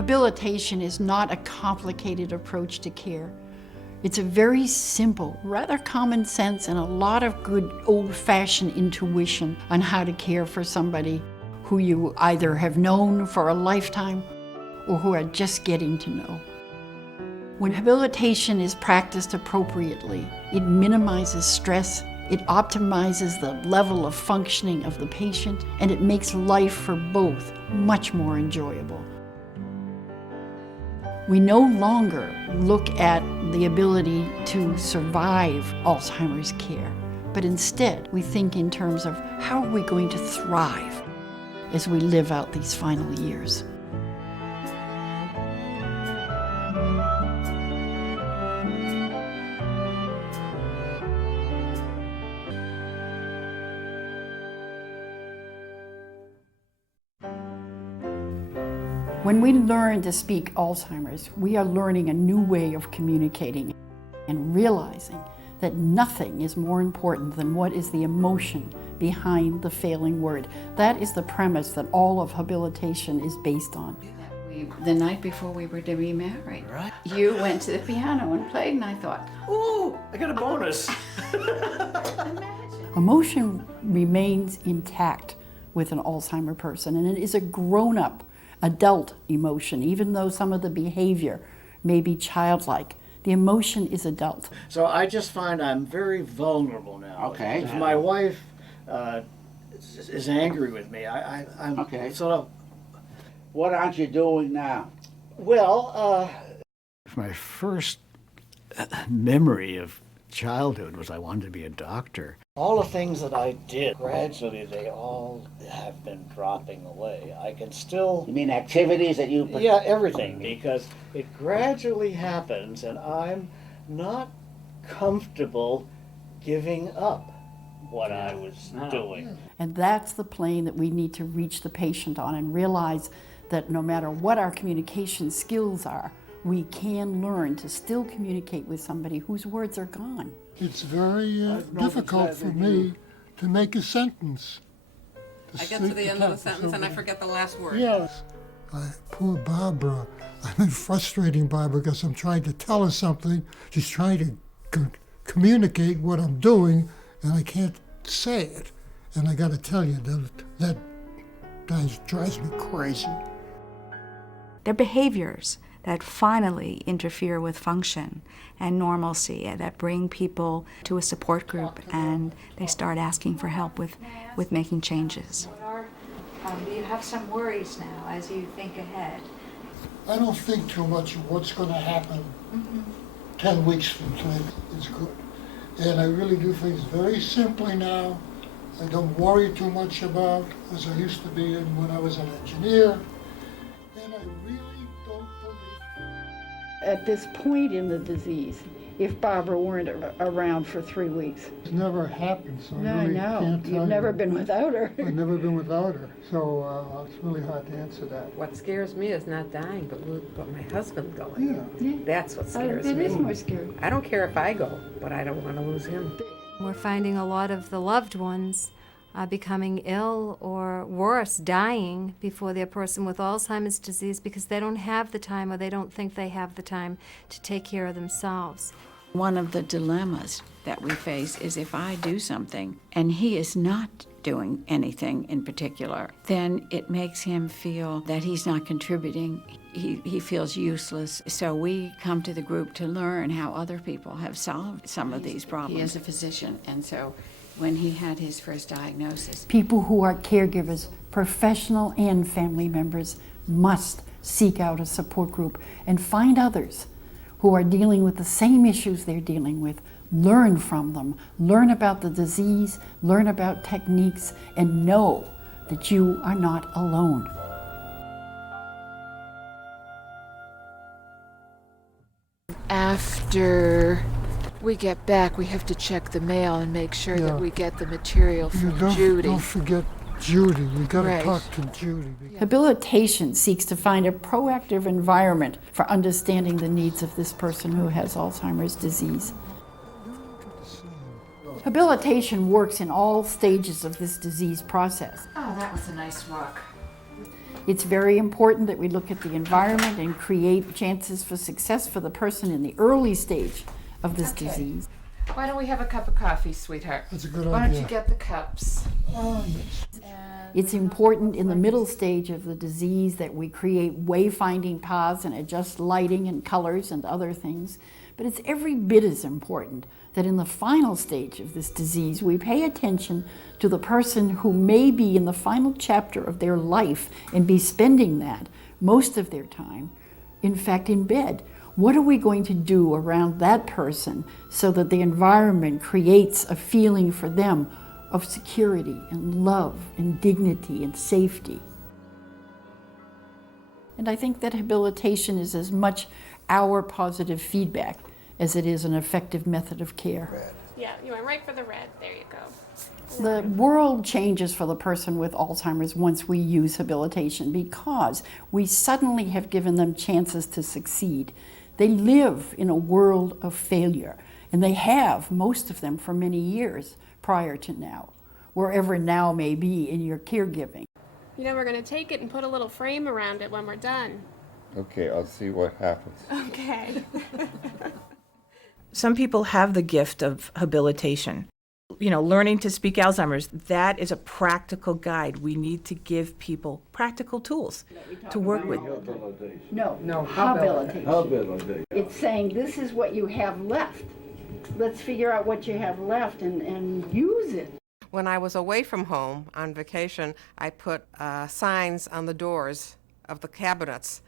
Habilitation is not a complicated approach to care. It's a very simple, rather common sense, and a lot of good old-fashioned intuition on how to care for somebody who you either have known for a lifetime or who are just getting to know. When habilitation is practiced appropriately, it minimizes stress, it optimizes the level of functioning of the patient, and it makes life for both much more enjoyable. We no longer look at the ability to survive Alzheimer's care, but instead we think in terms of how are we going to thrive as we live out these final years. When we learn to speak Alzheimer's, we are learning a new way of communicating and realizing that nothing is more important than what is the emotion behind the failing word. That is the premise that all of habilitation is based on. The night before we were to be married, right? You went to the piano and played, and I thought, ooh, I got a bonus. Emotion remains intact with an Alzheimer person, and it is a grown-up, adult emotion. Even though some of the behavior may be childlike, the emotion is adult. So I just find I'm very vulnerable now. Okay. If my wife is angry with me, I'm okay. sort of... What aren't you doing now? Well, my first memory of childhood was I wanted to be a doctor. All the things that I did, gradually they all have been dropping away. I can still... You mean activities that you... Yeah, everything, because it gradually happens and I'm not comfortable giving up what I was doing. And that's the plane that we need to reach the patient on and realize that no matter what our communication skills are, we can learn to still communicate with somebody whose words are gone. It's very difficult for me to make a sentence. I get to the end of the sentence and I forget the last word. Yes. Poor Barbara. I've been frustrating Barbara because I'm trying to tell her something. She's trying to communicate what I'm doing, and I can't say it. And I got to tell you, that drives me crazy. They're behaviors that finally interfere with function and normalcy, that bring people to a support group and they start asking for help with making changes. Do you have some worries now as you think ahead? I don't think too much of what's going to happen 10 weeks from today is good. And I really do things very simply now. I don't worry too much about as I used to be when I was an engineer. And I really don't believe... At this point in the disease, if Barbara weren't around for 3 weeks. It's never happened, so No, I really no, can't tell you've never been without her. I've never been without her, so it's really hard to answer that. What scares me is not dying, but my husband going. Yeah. That's what scares me. It is more scary. I don't care if I go, but I don't want to lose him. We're finding a lot of the loved ones becoming ill or worse, dying before they're a person with Alzheimer's disease because they don't have the time or they don't think they have the time to take care of themselves. One of the dilemmas that we face is if I do something and he is not doing anything in particular, then it makes him feel that he's not contributing. He feels useless. So we come to the group to learn how other people have solved some of these problems. He is a physician, and so when he had his first diagnosis. People who are caregivers, professional and family members, must seek out a support group and find others who are dealing with the same issues they're dealing with. Learn from them, learn about the disease, learn about techniques, and know that you are not alone. After we get back, we have to check the mail and make sure that we get the material from Judy. Don't forget Judy. You got to talk to Judy. Habilitation seeks to find a proactive environment for understanding the needs of this person who has Alzheimer's disease. Habilitation works in all stages of this disease process. Oh, that was a nice walk. It's very important that we look at the environment and create chances for success for the person in the early stage of this disease. Why don't we have a cup of coffee, sweetheart? That's a good Why don't idea. you get the cups? Oh, yes. It's important in the middle stage of the disease that we create wayfinding paths and adjust lighting and colors and other things. But it's every bit as important that in the final stage of this disease, we pay attention to the person who may be in the final chapter of their life and be spending that most of their time, in fact, in bed. What are we going to do around that person so that the environment creates a feeling for them of security and love and dignity and safety? And I think that habilitation is as much our positive feedback as it is an effective method of care. Yeah, you went right for the red. There you go. The world changes for the person with Alzheimer's once we use habilitation because we suddenly have given them chances to succeed. They live in a world of failure, and they have, most of them, for many years prior to now, wherever now may be in your caregiving. You know, we're going to take it and put a little frame around it when we're done. Okay, I'll see what happens. Okay. Some people have the gift of habilitation. You know, learning to speak Alzheimer's, that is a practical guide. We need to give people practical tools to work with. No, habilitation. It's saying this is what you have left. Let's figure out what you have left and use it. When I was away from home on vacation, I put signs on the doors of the cabinets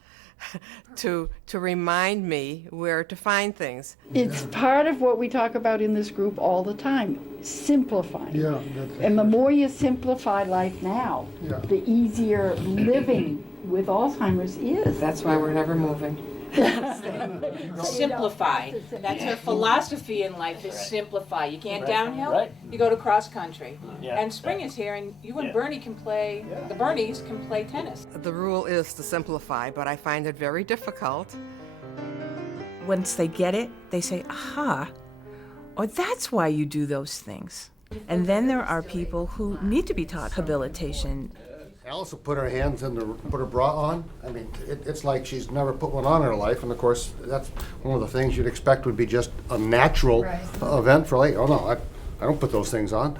to remind me where to find things. It's part of what we talk about in this group all the time, simplifying. Yeah, and the more you simplify life now, the easier living with Alzheimer's is. That's why we're never moving. Simplify. That's her philosophy in life, is simplify. You can't downhill, you go to cross country. And spring is here, and you and Bernie can play, the Bernies can play tennis. The rule is to simplify, but I find it very difficult. Once they get it, they say, aha, or that's why you do those things. And then there are people who need to be taught habilitation. Alice will put her hands in put her bra on. I mean, it's like she's never put one on in her life, and of course, that's one of the things you'd expect would be just a natural event for like, oh no, I don't put those things on.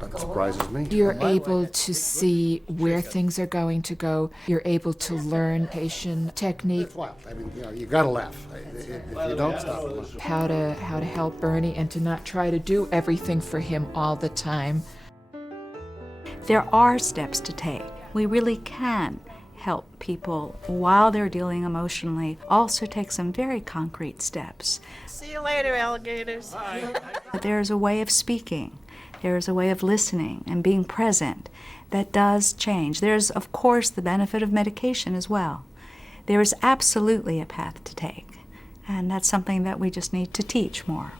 That surprises me. You're able to see where things are going to go. You're able to learn patient technique. It's wild. I mean, you know, you gotta laugh. If you don't, stop. How to help Bernie and to not try to do everything for him all the time. There are steps to take. We really can help people while they're dealing emotionally. Also take some very concrete steps. See you later, alligators. There's a way of speaking. There's a way of listening and being present that does change. There's, of course, the benefit of medication as well. There is absolutely a path to take, and that's something that we just need to teach more.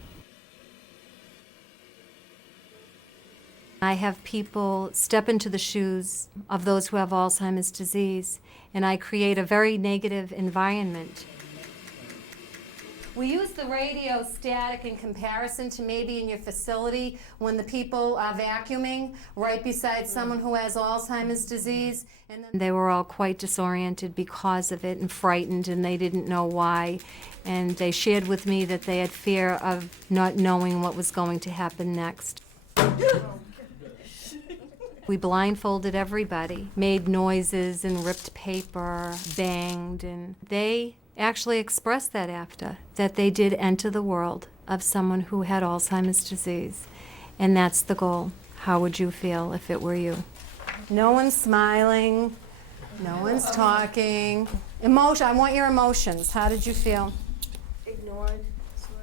I have people step into the shoes of those who have Alzheimer's disease, and I create a very negative environment. We use the radio static in comparison to maybe in your facility when the people are vacuuming right beside someone who has Alzheimer's disease. And they were all quite disoriented because of it and frightened, and they didn't know why. And they shared with me that they had fear of not knowing what was going to happen next. We blindfolded everybody, made noises and ripped paper, banged, and they actually expressed that after, that they did enter the world of someone who had Alzheimer's disease. And that's the goal. How would you feel if it were you? No one's smiling, no one's talking. Emotion, I want your emotions. How did you feel? Ignored, sort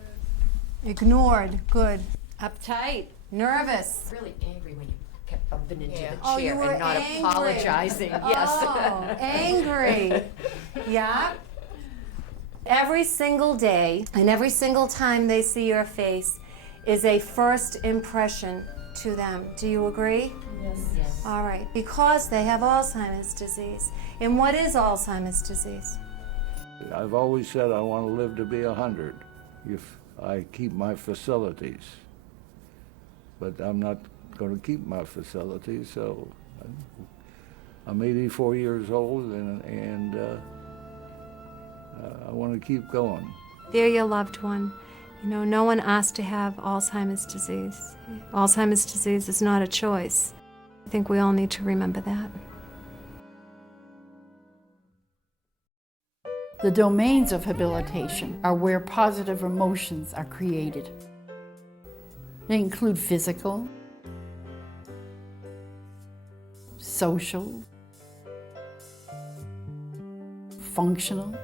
of. Ignored, good. Uptight, nervous. Really angry when you kept bumping into the chair Oh, you were and not angry. apologizing. Yes. Oh, angry. Yeah. Every single day and every single time they see your face is a first impression to them. Do you agree? Yes. All right. Because they have Alzheimer's disease. And what is Alzheimer's disease? I've always said I want to live to be 100 if I keep my facilities. But I'm not going to keep my facilities, so I'm 84 years old, and I want to keep going. They're your loved one. You know, no one asked to have Alzheimer's disease. Alzheimer's disease is not a choice. I think we all need to remember that. The domains of habilitation are where positive emotions are created. They include physical, social, functional,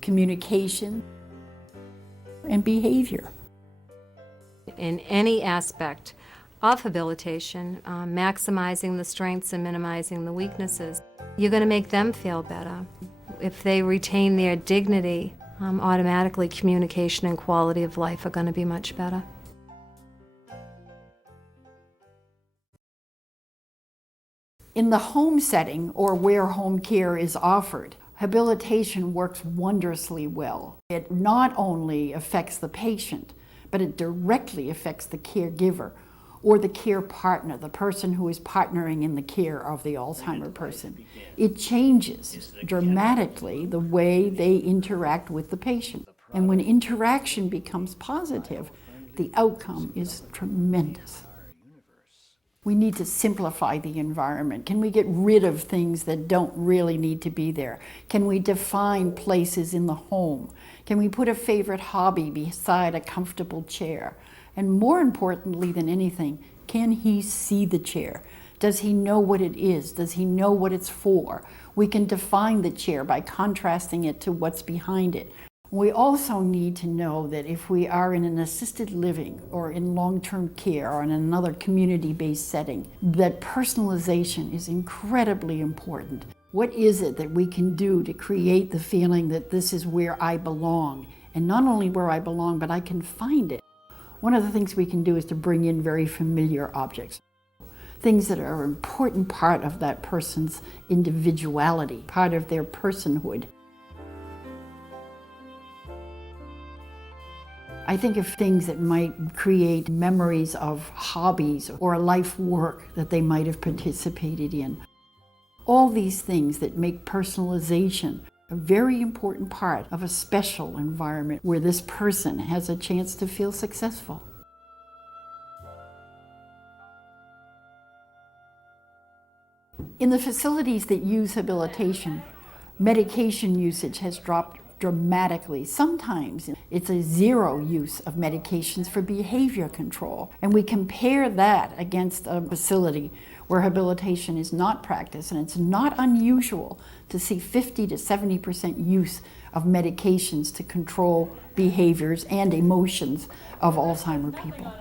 communication, and behavior. In any aspect of habilitation, maximizing the strengths and minimizing the weaknesses, you're going to make them feel better. If they retain their dignity, automatically communication and quality of life are going to be much better. In the home setting, or where home care is offered, habilitation works wondrously well. It not only affects the patient, but it directly affects the caregiver or the care partner, the person who is partnering in the care of the Alzheimer person. It changes dramatically the way they interact with the patient. And when interaction becomes positive, the outcome is tremendous. We need to simplify the environment. Can we get rid of things that don't really need to be there? Can we define places in the home? Can we put a favorite hobby beside a comfortable chair? And more importantly than anything, can he see the chair? Does he know what it is? Does he know what it's for? We can define the chair by contrasting it to what's behind it. We also need to know that if we are in an assisted living or in long-term care or in another community-based setting, that personalization is incredibly important. What is it that we can do to create the feeling that this is where I belong? And not only where I belong, but I can find it. One of the things we can do is to bring in very familiar objects, things that are an important part of that person's individuality, part of their personhood. I think of things that might create memories of hobbies or a life work that they might have participated in. All these things that make personalization a very important part of a special environment where this person has a chance to feel successful. In the facilities that use habilitation, medication usage has dropped dramatically. Sometimes it's a zero use of medications for behavior control. And we compare that against a facility where habilitation is not practiced, and it's not unusual to see 50 to 70% use of medications to control behaviors and emotions of Alzheimer people.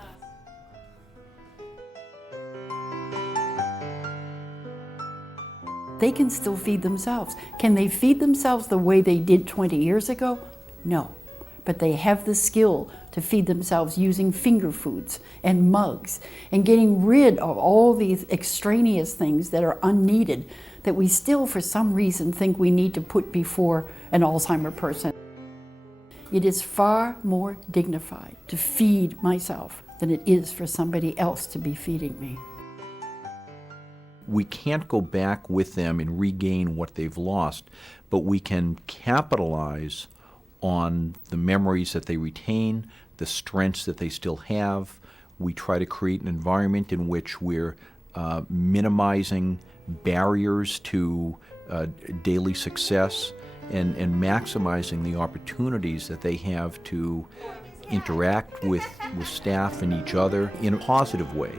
They can still feed themselves. Can they feed themselves the way they did 20 years ago? No. But they have the skill to feed themselves using finger foods and mugs and getting rid of all these extraneous things that are unneeded that we still, for some reason, think we need to put before an Alzheimer person. It is far more dignified to feed myself than it is for somebody else to be feeding me. We can't go back with them and regain what they've lost, but we can capitalize on the memories that they retain, the strengths that they still have. We try to create an environment in which we're minimizing barriers to daily success and maximizing the opportunities that they have to interact with staff and each other in a positive way.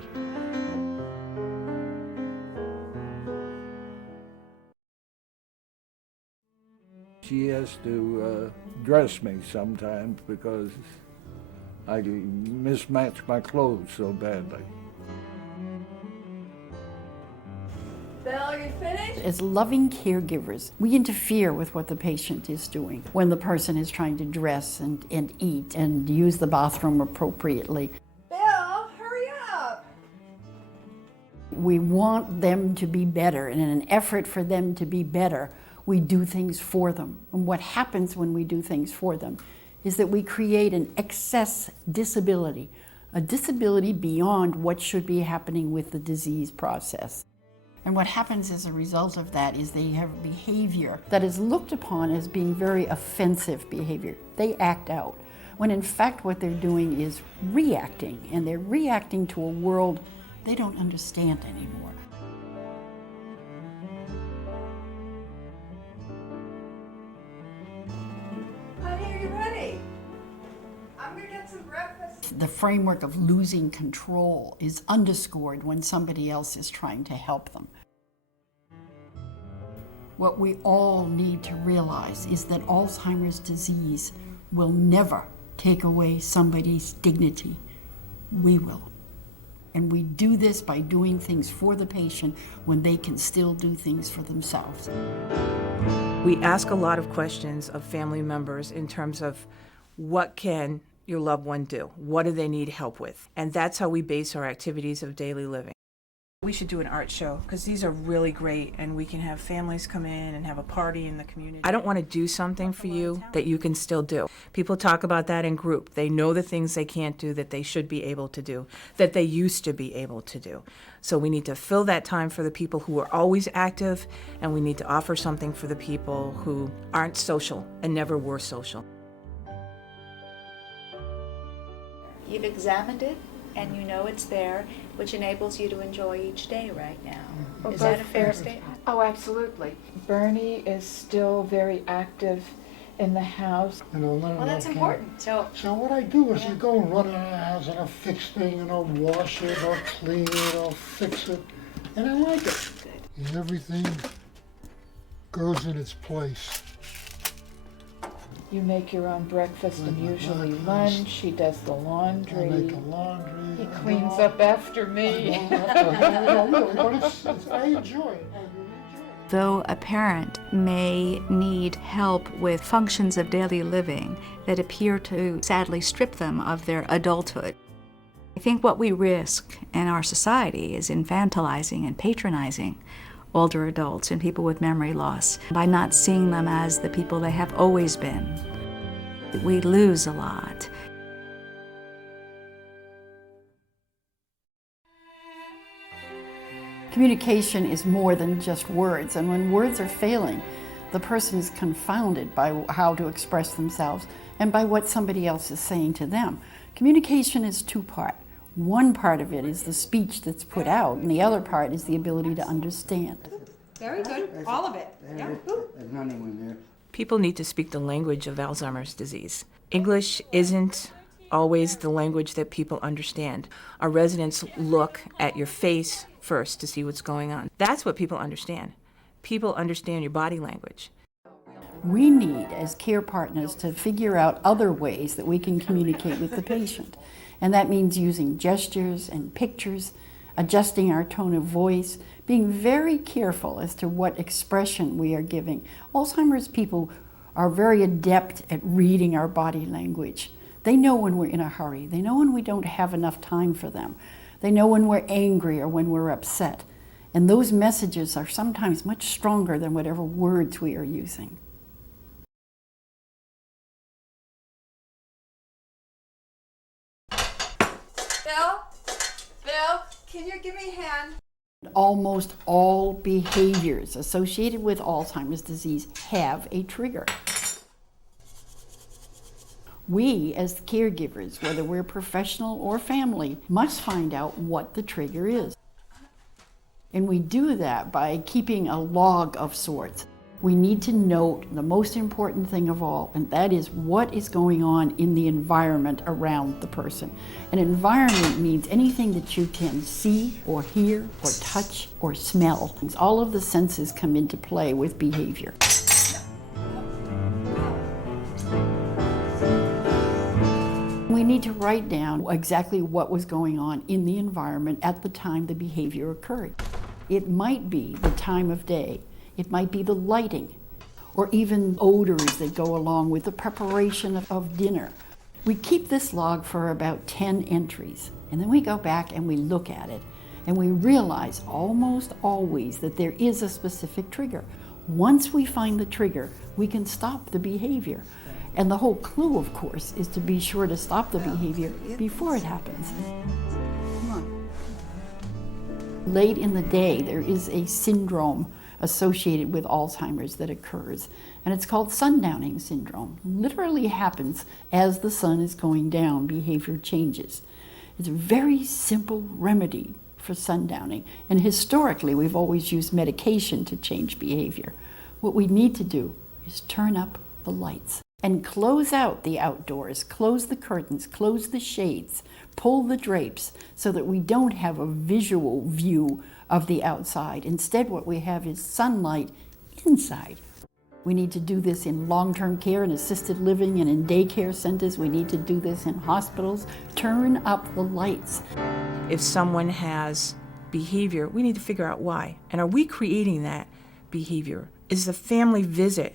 She has to dress me sometimes because I mismatch my clothes so badly. Bill, are you finished? As loving caregivers, we interfere with what the patient is doing when the person is trying to dress and eat and use the bathroom appropriately. Bill, hurry up! We want them to be better, and in an effort for them to be better, we do things for them. And what happens when we do things for them is that we create an excess disability, a disability beyond what should be happening with the disease process. And what happens as a result of that is they have behavior that is looked upon as being very offensive behavior. They act out, when in fact what they're doing is reacting, and they're reacting to a world they don't understand anymore. Honey, are you ready? I'm gonna get some breakfast. The framework of losing control is underscored when somebody else is trying to help them. What we all need to realize is that Alzheimer's disease will never take away somebody's dignity. We will. And we do this by doing things for the patient when they can still do things for themselves. We ask a lot of questions of family members in terms of what can your loved one do? What do they need help with? And that's how we base our activities of daily living. We should do an art show because these are really great and we can have families come in and have a party in the community. I don't want to do something for you that you can still do. People talk about that in group. They know the things they can't do that they should be able to do, that they used to be able to do. So we need to fill that time for the people who are always active, and we need to offer something for the people who aren't social and never were social. You've examined it and you know it's there, which enables you to enjoy each day right now. Well, Is that a both fair Bernie- statement? Oh, absolutely. Bernie is still very active in the house. You know, Well, that's important. So what I do is I go and run around the house and I'll fix things and I'll wash it, I'll clean it, I'll fix it, and I like it. And everything goes in its place. You make your own breakfast and usually lunch. He does the laundry. I make the laundry. He cleans up after me. I enjoy it. Though a parent may need help with functions of daily living that appear to sadly strip them of their adulthood, I think what we risk in our society is infantilizing and patronizing older adults and people with memory loss by not seeing them as the people they have always been. We lose a lot. Communication is more than just words, and when words are failing, the person is confounded by how to express themselves and by what somebody else is saying to them. Communication is two-part. One part of it is the speech that's put out, and the other part is the ability to understand. Very good, all of it. Yeah. There's nothing in there. People need to speak the language of Alzheimer's disease. English isn't always the language that people understand. Our residents look at your face first to see what's going on. That's what people understand. People understand your body language. We need, as care partners, to figure out other ways that we can communicate with the patient. And that means using gestures and pictures, adjusting our tone of voice, being very careful as to what expression we are giving. Alzheimer's people are very adept at reading our body language. They know when we're in a hurry. They know when we don't have enough time for them. They know when we're angry or when we're upset. And those messages are sometimes much stronger than whatever words we are using. Bill, can you give me a hand? Almost all behaviors associated with Alzheimer's disease have a trigger. We, as caregivers, whether we're professional or family, must find out what the trigger is. And we do that by keeping a log of sorts. We need to note the most important thing of all, and that is what is going on in the environment around the person. An environment means anything that you can see or hear or touch or smell. All of the senses come into play with behavior. We need to write down exactly what was going on in the environment at the time the behavior occurred. It might be the time of day. It might be the lighting, or even odors that go along with the preparation of dinner. We keep this log for about 10 entries, and then we go back and we look at it, and we realize almost always that there is a specific trigger. Once we find the trigger, we can stop the behavior. And the whole clue, of course, is to be sure to stop the behavior before it happens. Late in the day, there is a syndrome associated with Alzheimer's that occurs, and it's called sundowning syndrome. Literally happens as the sun is going down, behavior changes. It's a very simple remedy for sundowning, and historically we've always used medication to change behavior. What we need to do is turn up the lights and close out the outdoors, close the curtains, close the shades, pull the drapes so that we don't have a visual view of the outside. Instead, what we have is sunlight inside. We need to do this in long-term care and assisted living and in daycare centers. We need to do this in hospitals. Turn up the lights. If someone has behavior, we need to figure out why. And are we creating that behavior? Is the family visit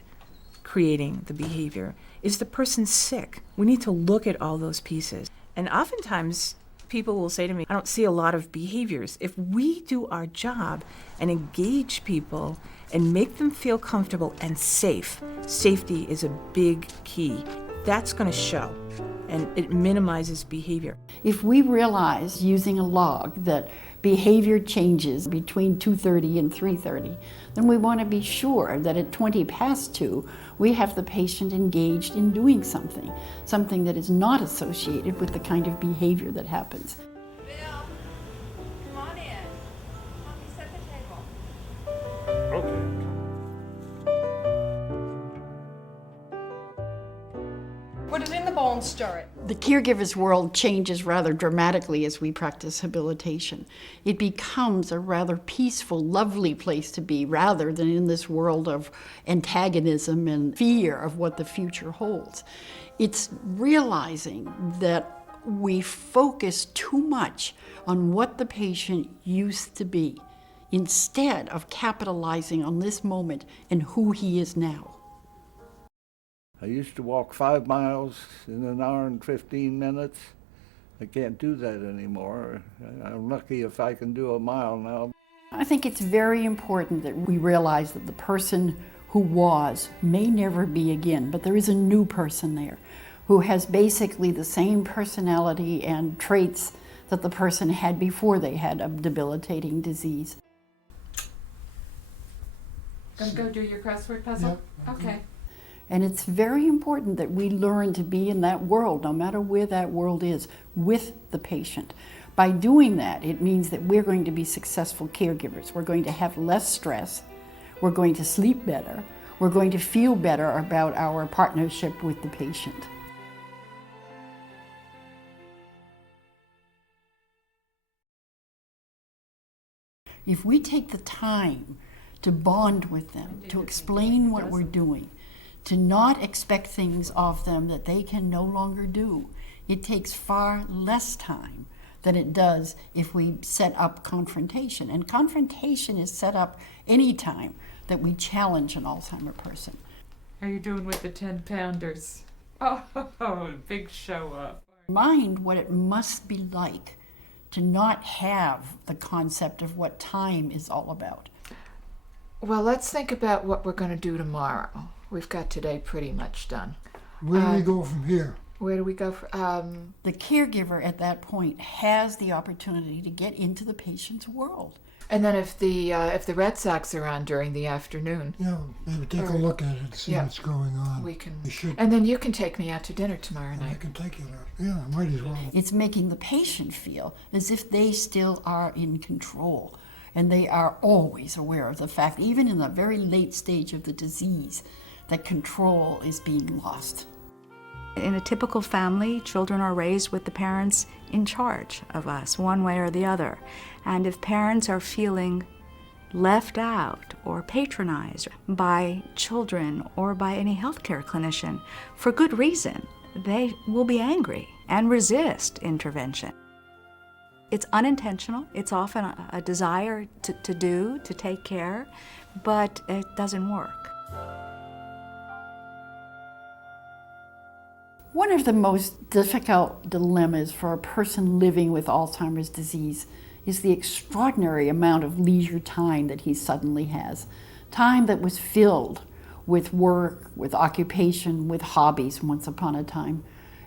creating the behavior? Is the person sick? We need to look at all those pieces. And oftentimes, people will say to me, I don't see a lot of behaviors. If we do our job and engage people and make them feel comfortable and safe, safety is a big key. That's going to show, and it minimizes behavior. If we realize using a log that behavior changes between 2:30 and 3:30, then we want to be sure that at 20 past 2, we have the patient engaged in doing something that is not associated with the kind of behavior that happens. Bill, come on in. Help me set the table. Okay. Put it in the bowl and stir it. The caregiver's world changes rather dramatically as we practice habilitation. It becomes a rather peaceful, lovely place to be rather than in this world of antagonism and fear of what the future holds. It's realizing that we focus too much on what the patient used to be instead of capitalizing on this moment and who he is now. I used to walk 5 miles in an hour and 15 minutes. I can't do that anymore. I'm lucky if I can do a mile now. I think it's very important that we realize that the person who was may never be again, but there is a new person there who has basically the same personality and traits that the person had before they had a debilitating disease. Gonna go do your crossword puzzle? Yep. Okay. And it's very important that we learn to be in that world, no matter where that world is, with the patient. By doing that, it means that we're going to be successful caregivers. We're going to have less stress. We're going to sleep better. We're going to feel better about our partnership with the patient. If we take the time to bond with them, to explain what we're doing, to not expect things of them that they can no longer do, it takes far less time than it does if we set up confrontation. And confrontation is set up any time that we challenge an Alzheimer person. How are you doing with the 10-pounders? Oh, big show up. Mind what it must be like to not have the concept of what time is all about. Well, let's think about what we're going to do tomorrow. We've got today pretty much done. Where do we go from here? Where do we go? The caregiver at that point has the opportunity to get into the patient's world. And then if the Red Sox are on during the afternoon, Yeah, maybe take a look at it and see what's going on. we can. should. And then you can take me out to dinner tomorrow I night. can take you there. Yeah, might as well. It's making the patient feel as if they still are in control. And they are always aware of the fact, even in the very late stage of the disease, that control is being lost. In a typical family, children are raised with the parents in charge of us, one way or the other. And if parents are feeling left out or patronized by children or by any healthcare clinician, for good reason, they will be angry and resist intervention. It's unintentional. It's often a desire to take care, but it doesn't work. One of the most difficult dilemmas for a person living with Alzheimer's disease is the extraordinary amount of leisure time that he suddenly has. Time that was filled with work, with occupation, with hobbies once upon a time.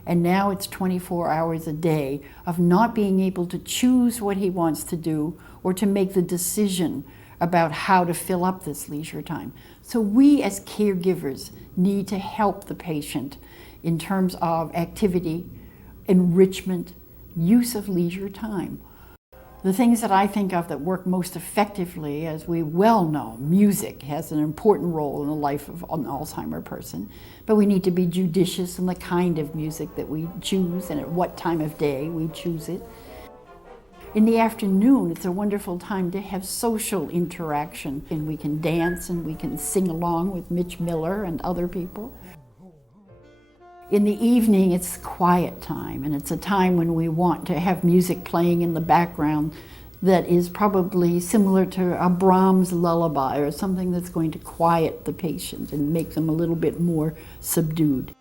And now it's 24 hours a day of not being able to choose what he wants to do or to make the decision about how to fill up this leisure time. So we as caregivers need to help the patient in terms of activity, enrichment, use of leisure time. The things that I think of that work most effectively, as we well know, music has an important role in the life of an Alzheimer person, but we need to be judicious in the kind of music that we choose and at what time of day we choose it. In the afternoon, it's a wonderful time to have social interaction, and we can dance and we can sing along with Mitch Miller and other people. In the evening, it's quiet time, and it's a time when we want to have music playing in the background that is probably similar to a Brahms lullaby or something that's going to quiet the patient and make them a little bit more subdued.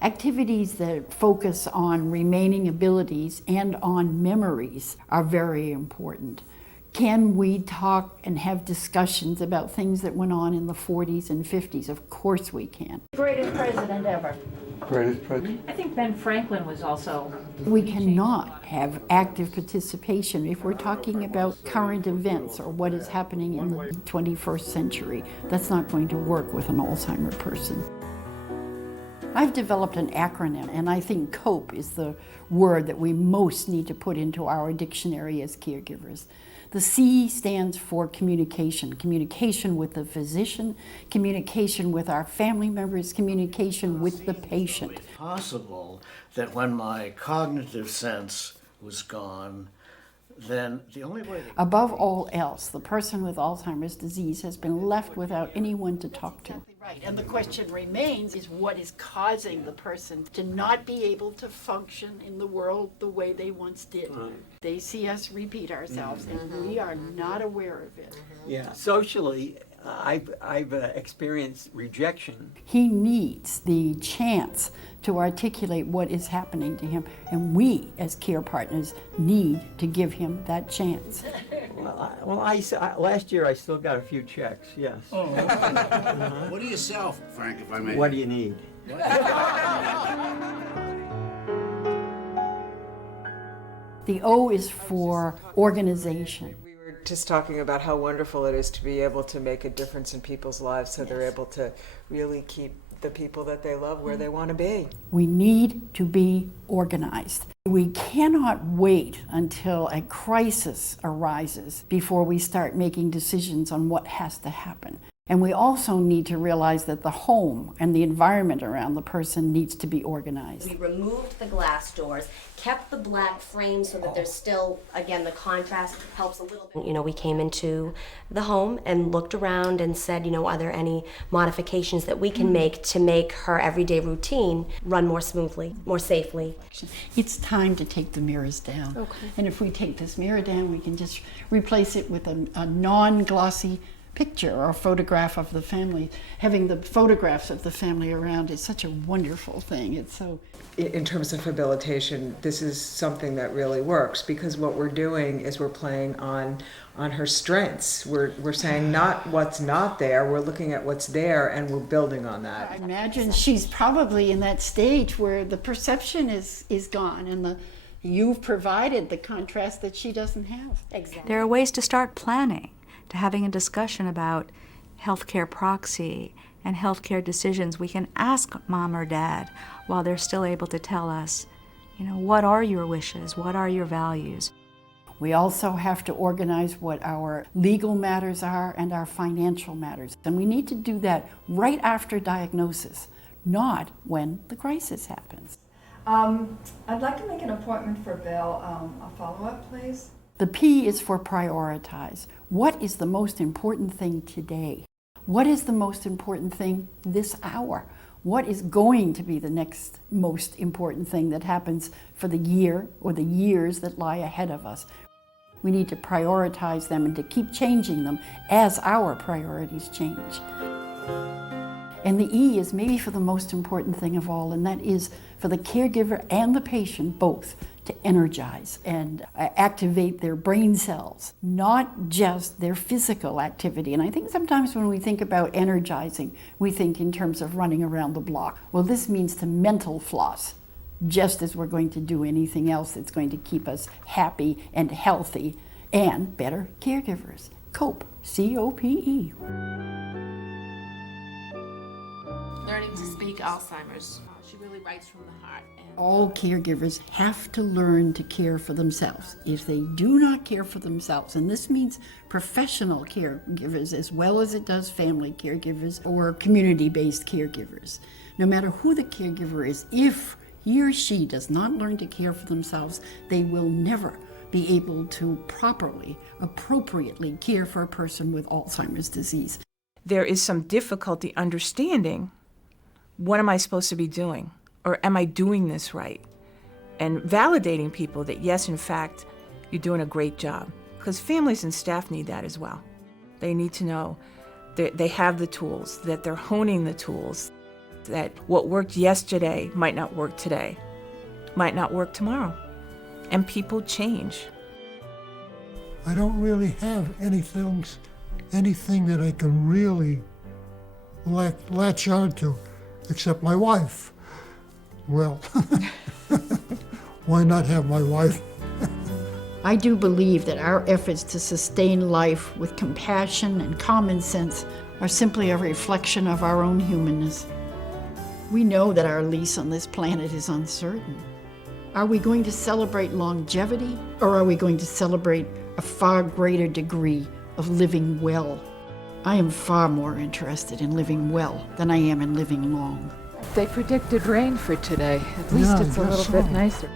Activities that focus on remaining abilities and on memories are very important. Can we talk and have discussions about things that went on in the 40s and 50s? Of course we can. Greatest president ever. Greatest president? I think Ben Franklin was also. We cannot have active participation if we're talking about current events or what is happening in the 21st century. That's not going to work with an Alzheimer person. I've developed an acronym, and I think COPE is the word that we most need to put into our dictionary as caregivers. The C stands for communication. Communication with the physician, communication with our family members, communication with the patient. It's possible that when my cognitive sense was gone, then the only way... Above all else, the person with Alzheimer's disease has been left without anyone to talk to. Right, and the question remains is what is causing the person to not be able to function in the world the way they once did. They see us repeat ourselves, and we are not aware of it. Yeah, socially, I've experienced rejection. He needs the chance to articulate what is happening to him, and we, as care partners, need to give him that chance. Last year I still got a few checks, yes. Oh. What do you sell, Frank, if I may? What do you need? The O is for organization. Just talking about how wonderful it is to be able to make a difference in people's lives so they're able to really keep the people that they love where they want to be. We need to be organized. We cannot wait until a crisis arises before we start making decisions on what has to happen. And we also need to realize that the home and the environment around the person needs to be organized. We removed the glass doors, kept the black frame so that there's still, again, the contrast helps a little bit. You know, we came into the home and looked around and said, you know, are there any modifications that we can make to make her everyday routine run more smoothly, more safely? It's time to take the mirrors down. Okay. And if we take this mirror down, we can just replace it with a non-glossy picture or photograph of the family. Having the photographs of the family around is such a wonderful thing. It's so... In terms of habilitation, this is something that really works because what we're doing is we're playing on her strengths. We're saying not what's not there, we're looking at what's there and we're building on that. I imagine she's probably in that stage where the perception is gone and you've provided the contrast that she doesn't have. Exactly. There are ways to start planning, to having a discussion about healthcare proxy and healthcare decisions. We can ask mom or dad while they're still able to tell us, you know, what are your wishes? What are your values? We also have to organize what our legal matters are and our financial matters. And we need to do that right after diagnosis, not when the crisis happens. I'd like to make an appointment for Bill. A follow-up, please. The P is for prioritize. What is the most important thing today? What is the most important thing this hour? What is going to be the next most important thing that happens for the year or the years that lie ahead of us? We need to prioritize them and to keep changing them as our priorities change. And the E is maybe for the most important thing of all, and that is for the caregiver and the patient both to energize and activate their brain cells, not just their physical activity. And I think sometimes when we think about energizing, we think in terms of running around the block. Well, this means to mental floss, just as we're going to do anything else that's going to keep us happy and healthy and better caregivers. COPE, C-O-P-E. Learning to speak Alzheimer's. She really writes from the heart. All caregivers have to learn to care for themselves. If they do not care for themselves, and this means professional caregivers as well as it does family caregivers or community-based caregivers, no matter who the caregiver is, if he or she does not learn to care for themselves, they will never be able to properly, appropriately care for a person with Alzheimer's disease. There is some difficulty understanding, what am I supposed to be doing? Or am I doing this right? And validating people that yes, in fact, you're doing a great job. Because families and staff need that as well. They need to know that they have the tools, that they're honing the tools, that what worked yesterday might not work today, might not work tomorrow. And people change. I don't really have anything that I can really latch on to, except my wife. Well, why not have my wife? I do believe that our efforts to sustain life with compassion and common sense are simply a reflection of our own humanness. We know that our lease on this planet is uncertain. Are we going to celebrate longevity, or are we going to celebrate a far greater degree of living well? I am far more interested in living well than I am in living long. They predicted rain for today. At least it's a little bit nicer.